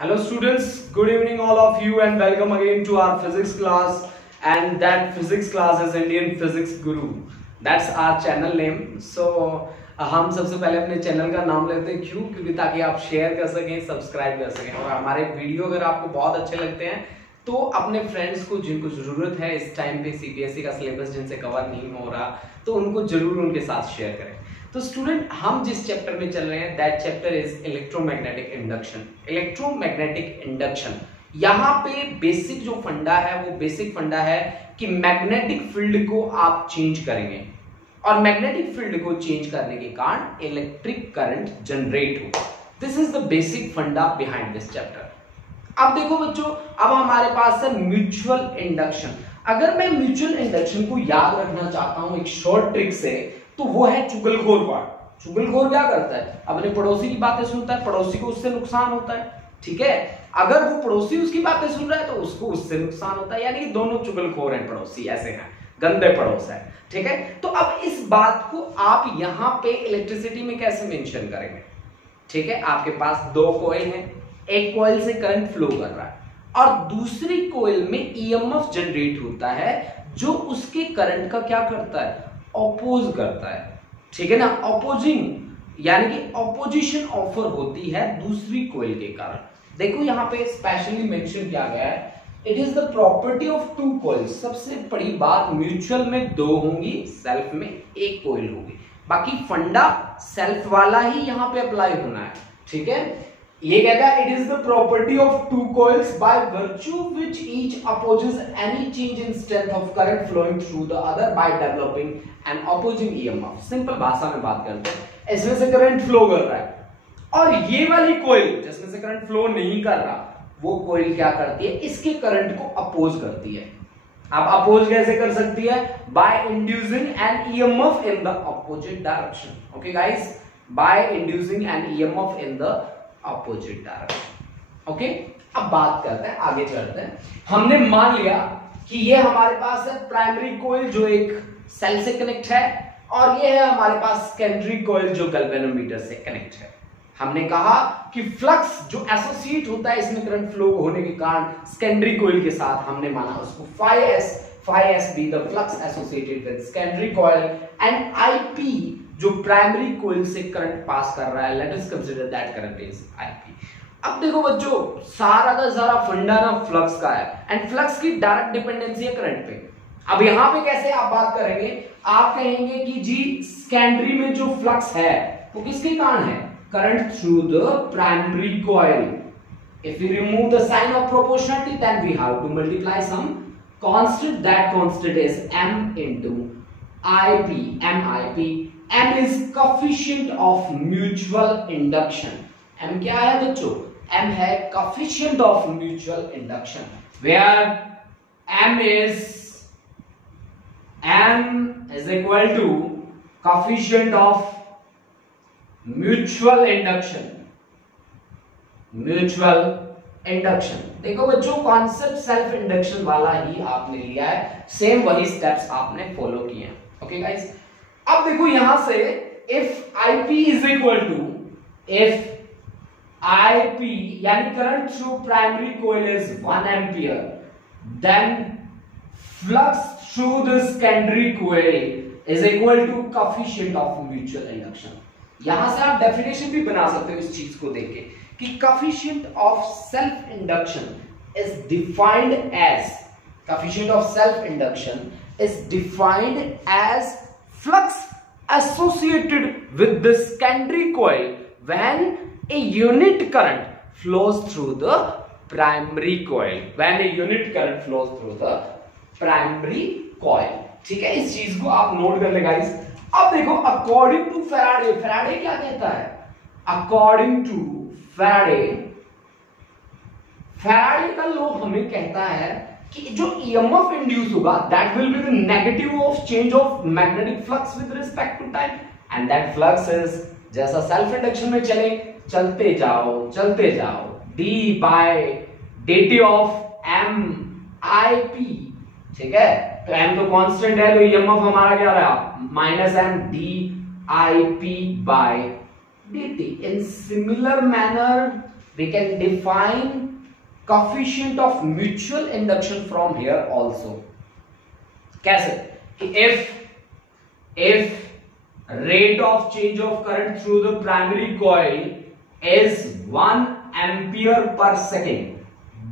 Hello students, good evening all of you and welcome again to our physics class, and that physics class is Indian Physics Guru. That's our channel name. So हम सबसे पहले अपने channel का नाम लेते हैं क्योंकि ताकि आप शेयर कर सकें, सब्सक्राइब कर सकें और हमारे वीडियो अगर आपको बहुत अच्छे लगते हैं तो अपने फ्रेंड्स को जिनको जरूरत है इस टाइम पे सीबीएसई का सिलेबस जिनसे कवर नहीं हो रहा तो उनको जरूर उनके साथ शेयर करें। तो स्टूडेंट, हम जिस चैप्टर में चल रहे हैं that chapter is electromagnetic induction. Electromagnetic induction, यहाँ पे बेसिक जो फंडा है वो बेसिक फंडा है कि मैग्नेटिक फील्ड को आप चेंज करेंगे और मैग्नेटिक फील्ड को चेंज करने के कारण इलेक्ट्रिक करंट जनरेट होगा। दिस इज द बेसिक फंडा बिहाइंड दिस चैप्टर। अब देखो बच्चों, अब हमारे पास है म्यूचुअल इंडक्शन। अगर मैं म्यूचुअल इंडक्शन को याद रखना चाहता हूं एक शॉर्ट ट्रिक से, तो वो है चुगलखोर वर्ड। चुगलखोर क्या करता है? अपने पड़ोसी की बातें सुनता है, पड़ोसी को उससे नुकसान होता है। ठीक है, अगर वो पड़ोसी उसकी बातें सुन रहा है तो उसको उससे नुकसान होता है, यानी कि दोनों चुगलखोर हैं, पड़ोसी ऐसे हैं, गंदे पड़ोस है। ठीक है, तो अब इस बात को आप यहां पे इलेक्ट्रिसिटी में कैसे मेंशन करेंगे? ठीक है, आपके पास दो कॉइल हैं, एक कॉइल से करंट फ्लो कर रहा है और दूसरी कॉइल में ईएमएफ जनरेट होता है जो उसके करंट का क्या करता है? ऑपोज करता है। ठीक है ना, ऑपोजिंग यानी कि ऑपोजिशन ऑफर होती है दूसरी कॉइल के कारण। देखो यहां पे स्पेशली मेंशन किया गया है, it is the property of two coils. सबसे बड़ी बात, म्यूचुअल में दो होंगी, सेल्फ में एक कॉइल होगी। बाकी फंडा सेल्फ वाला ही यहां पे अप्लाई होना है। ठीक है, ये कहता है it is the property of two coils by virtue which each opposes any change in strength of current flowing through the other by developing an opposing EMF. Simple भाषा में बात करते हैं, इसमें से करंट फ्लो कर रहा है और ये वाली कॉइल जिसमें से करंट फ्लो नहीं कर रहा, वो कॉइल क्या करती है? इसके करंट को अपोज करती है। अब अपोज कैसे कर सकती है? By inducing an EMF in the opposite direction. Okay guys, by inducing an EMF in the opposite direction. Okay, अब बात करते हैं, आगे चलते हैं। हमने मान लिया कि ये हमारे पास है प्राइमरी कॉइल जो एक सेल से कनेक्ट है और ये है हमारे पास सेकेंडरी कॉइल जो गैल्वेनोमीटर से कनेक्ट है। हमने कहा कि फ्लक्स जो एसोसिएट होता है इसमें करंट फ्लो होने के कारण सेकेंडरी कॉइल के साथ, हमने माना उसको phi s be the flux associated with secondary coil and Ip जो प्राइमरी कॉइल से करंट पास कर रहा है, let us consider that current is Ip। अब देखो बच्चों, सारा का सारा फंडा ना फ्लक्स का है एंड फ्लक्स की डायरेक्ट डिपेंडेंसी है करंट पे। अब यहां पे कैसे आप बात करेंगे? आप कहेंगे कि जी सेकेंडरी में जो फ्लक्स है वो किसके कारण है? Current through the primary coil. If we remove the sign of proportionality, then we have to multiply some constant. That constant is m into Ip, MIP. M is coefficient of mutual induction. M क्या है बच्चों? M है coefficient of mutual induction, where M is equal to coefficient of mutual induction. Mutual induction, देखो बच्चों concept self induction वाला ही आपने लिया है, सेम वही स्टेप्स आपने फॉलो किए हैं। ओके गाइस, अब देखो यहां से if Ip is equal to, if Ip यानी current through primary coil is 1 ampere, then flux through the secondary coil is equal to coefficient of mutual induction. यहां से आप डेफिनेशन भी बना सकते हो इस चीज को देख के कि coefficient of self induction is defined as flux associated with the secondary coil when a unit current flows through the primary coil. ठीक है, इस चीज को आप नोट कर ले गाइस। अब देखो अकॉर्डिंग टू फैराडे क्या कहता है? अकॉर्डिंग टू फैराडे का लॉ हमें कहता है कि जो ईएमएफ इंड्यूस होगा that will be the negative of change of magnetic flux with respect to time, and that flux is, जैसा सेल्फ इंडक्शन में चलते जाओ d by dt of MIP। ठीक है, तो m तो कांस्टेंट है, तो ईएमएफ हमारा क्या रहा? -m dIP by dt. In similar manner we can define coefficient of mutual induction from here also. कैसे? if rate of change of current through the primary coil is 1 ampere per second,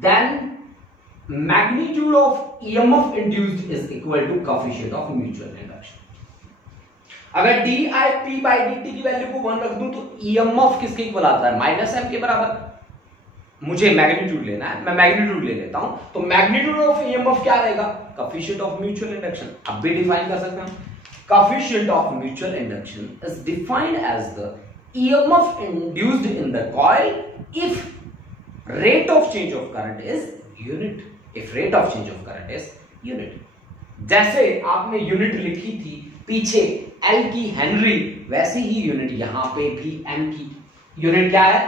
then magnitude of EMF induced is equal to coefficient of mutual induction. अगर dIP/dt की value को 1 रख दूं तो EMF किसके equal आता है? -m के बराबर। मुझे मैग्नीट्यूड लेना है, मैं मैग्नीट्यूड ले लेता हूं, तो मैग्नीट्यूड ऑफ EMF क्या रहेगा? Coefficient of mutual induction. अब भी डिफाइन कर सकते हैं। Coefficient of mutual induction is defined as the EMF induced in the coil if rate of change of current is unit. If rate of change of current is unit. जैसे आपने unit लिखी थी पीछे L की Henry, वैसे ही unit यहां पे भी M की यूनिट क्या है?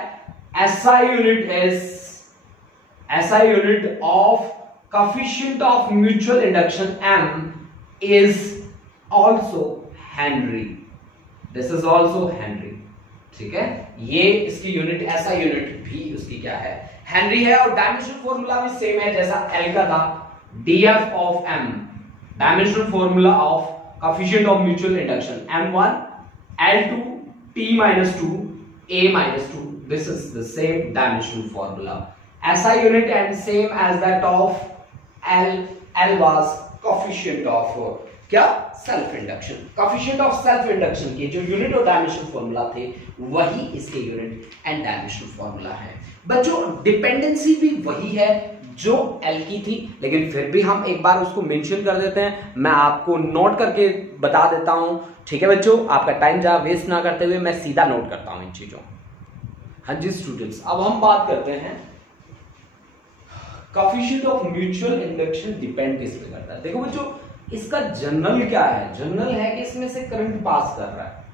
SI unit of coefficient of mutual induction M is also Henry. This is also Henry. ठीक है, ये इसकी यूनिट SI यूनिट भी उसकी क्या है? हेनरी है। और डायमेंशनल फॉर्मूला भी सेम है जैसा L का था, DF of M, dimensional formula of coefficient of mutual induction M1 L2 T-2 A-2. This is the same dimensional formula. SI unit and same as that of L. L was coefficient of क्या? Self induction. Coefficient of self induction के जो unit और dimensional formula थे वही इसके unit and dimensional formula है। बच्चों dependency भी वही है जो L की थी, लेकिन फिर भी हम एक बार उसको मेंशन कर देते हैं। मैं आपको नोट करके बता देता हूं, ठीक है बच्चों? आपका टाइम जहां वेस्ट ना करते हुए मैं सीधा नोट करता हूं इन चीजों। हाँ जी स्टूडेंट्स, अब हम बात करते हैं coefficient of mutual induction depend किस पे करता है। देखो बच्चों, इसका जनरल क्या है? जनरल है कि इसमें से करंट पास कर रहा है,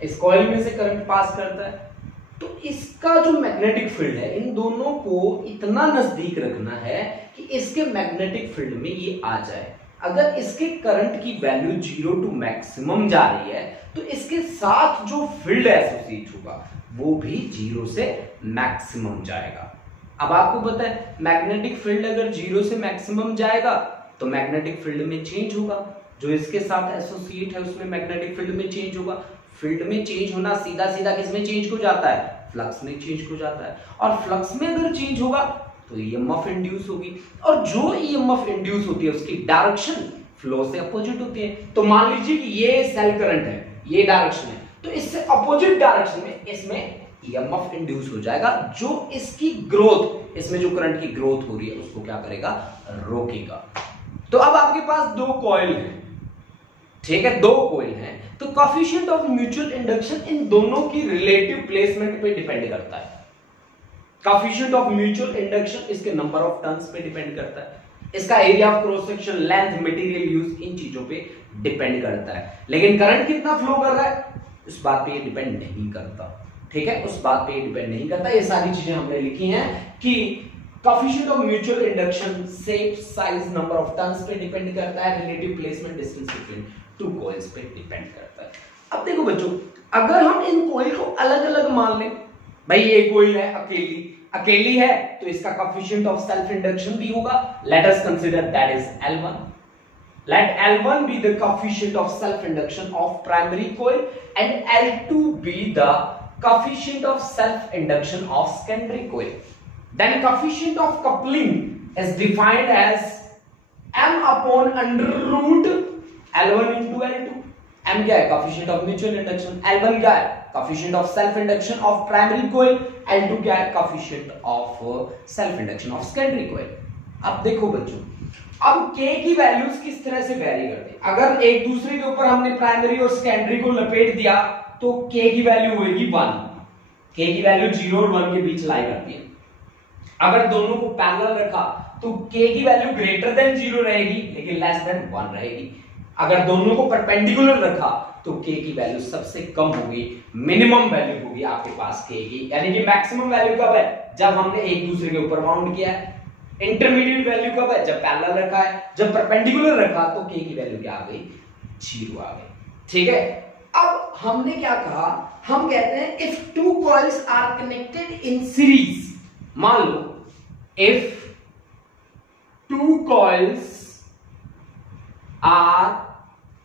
इस कॉइल में से करंट पास करता है, तो इसका जो मैग्नेटिक फील्ड है इन दोनों को इतना नजदीक रखना है कि इसके मैग्नेटिक फील्ड में ये आ जाए। अगर इसके करंट की वैल्यू 0 टू मैक्सिमम जा रही है तो इसके साथ जो फील्ड एसोसिएट होगा वो भी 0 से मैक्सिमम जाएगा। अब आपको पता है मैग्नेटिक फील्ड अगर 0 से मैक्सिमम जाएगा तो मैग्नेटिक फील्ड में चेंज होगा, जो इसके साथ एसोसिएट है उसमें मैग्नेटिक फील्ड में चेंज होगा। फील्ड में चेंज होना सीधा सीधा किस में चेंज हो जाता है? फ्लक्स में चेंज हो जाता है। और फ्लक्स में अगर चेंज होगा तो EMF इंड्यूस होगी, और जो EMF इंड्यूस होती है उसकी डायरेक्शन फ्लो से अपोजिट होती है। तो मान लीजिए कि ये सेल करंट है, ये डायरेक्शन है, तो इससे अपोजिट डायरेक्शन में इसमें EMF इंड्यूस हो जाएगा, जो इसकी ग्रोथ, इसमें जो करंट की ग्रोथ हो रही है उसको क्या करेगा? रोकेगा। तो अब आपके पास दो कॉइल हैं, ठीक है, दो कॉइल हैं, तो कोएफिशिएंट ऑफ म्यूचुअल इंडक्शन इन दोनों की रिलेटिव प्लेसमेंट पे डिपेंड करता है। कोएफिशिएंट ऑफ म्यूचुअल इंडक्शन इसके नंबर ऑफ टर्न्स पे डिपेंड करता है, इसका area of cross section, length, material use, इन चीजों पे डिपेंड करता है। लेकिन करंट कितना फ्लो कर रहा है उस बात पे ये डिपेंड नहीं करता, ठीक है, उस बात पे ये डिपेंड नहीं करता। ये सारी चीजें हमने लिखी हैं कि coefficient of mutual induction shape, size, number of turns पे डिपेंड करता है, relative placement, distance between two coils पे डिपेंड करता है। अब देखो बच्चों, अगर हम इन कॉइल को अलग अलग मान लें, भाई ये कॉइल है अकेली है तो इसका कोएफिशिएंट ऑफ सेल्फ इंडक्शन भी होगा। Let us consider that is L1. Let L1 be the coefficient of self induction of primary coil and L2 be the coefficient of self induction of secondary coil. Then coefficient of coupling is defined as M upon under root L1 into L2. M क्या है? coefficient of mutual induction. L1 क्या है? coefficient of self induction of primary coil. L2 क्या है? coefficient of self induction of secondary coil. अब देखो बच्चों, अब K की वैल्यूज किस तरह से वेरी करते हैं। अगर एक दूसरे के ऊपर हमने प्राइमरी और सेकेंडरी को लपेट दिया तो K की वैल्यू होगी 1। K की वैल्यू 0 और 1 के बीच लाई करती है। अगर दोनों को पैरेलल रखा तो K की वैल्यू ग्रेटर देन 0 रहेगी लेकिन लेस देन 1 रहेगी। अगर दोनों को परपेंडिकुलर रखा तो K की वैल्यू सबसे कम होगी, मिनिमम वैल्यू होगी आपके पास K की, यानी कि मैक्सिमम वैल्यू कब है? जब हमने एक दूसरे के ऊपर बाउंड किया है। इंटरमीडिएट वैल्यू कब है? जब पैरेलल रखा है। जब परपेंडिकुलर रखा तो K की वैल्यू क्या आ गई? 0 आ गई, ठीक है। अब हमने क्या कहा? हम कहते हैं if two coils are connected in series, मान लो if two coils are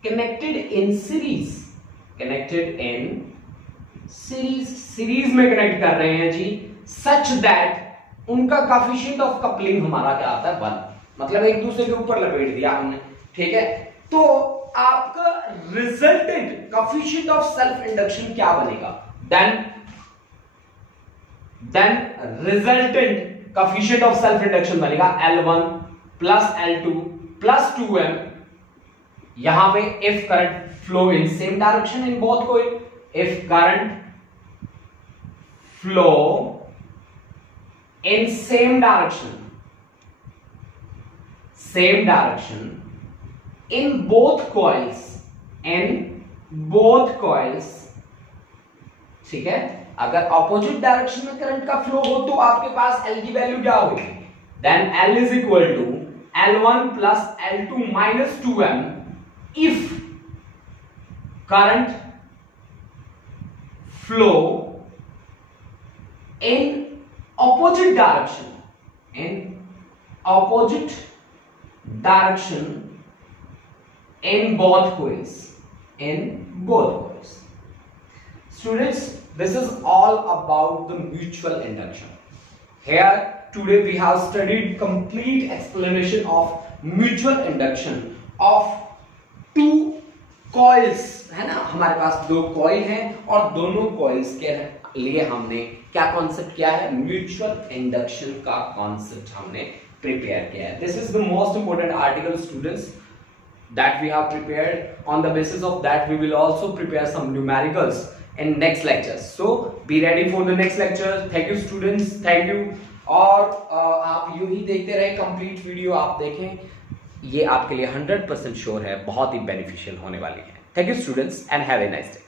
connected in series, connected in series, series में कनेक्ट कर रहे हैं जी, सच दैट उनका कोएफिशिएंट ऑफ कपलिंग हमारा क्या आता है 1, मतलब एक दूसरे के ऊपर लपेट दिया हमने, ठीक है। तो आपका resultant coefficient of self induction क्या बनेगा, then resultant coefficient of self induction बनेगा L1 plus L2 plus 2m। यहां पे if current flow in same direction in both coil, if current flow in same direction in both coils, ठीक है। अगर opposite direction में current का flow हो तो आपके पास L की वैल्यू क्या होगी, then L is equal to L1 plus L2 minus 2m if current flow in opposite direction in both coils, students. This is all about the mutual induction. Here today we have studied complete explanation of mutual induction of two coils, है ना, हमारे पास दो coil हैं और दोनों coils के लिए हमने क्या कॉन्सेप्ट किया है, म्यूचुअल इंडक्शन का कॉन्सेप्ट हमने प्रिपेयर किया है। This is the most important article students that we have prepared. On the basis of that we will also prepare some numericals in next lectures, so be ready for the next lecture. Thank you students, thank you. और आप यूं ही देखते रहे, complete video आप देखें, ये आपके लिए 100% श्योर है बहुत ही बेनिफिशियल होने वाली है। Thank you students and have a nice day.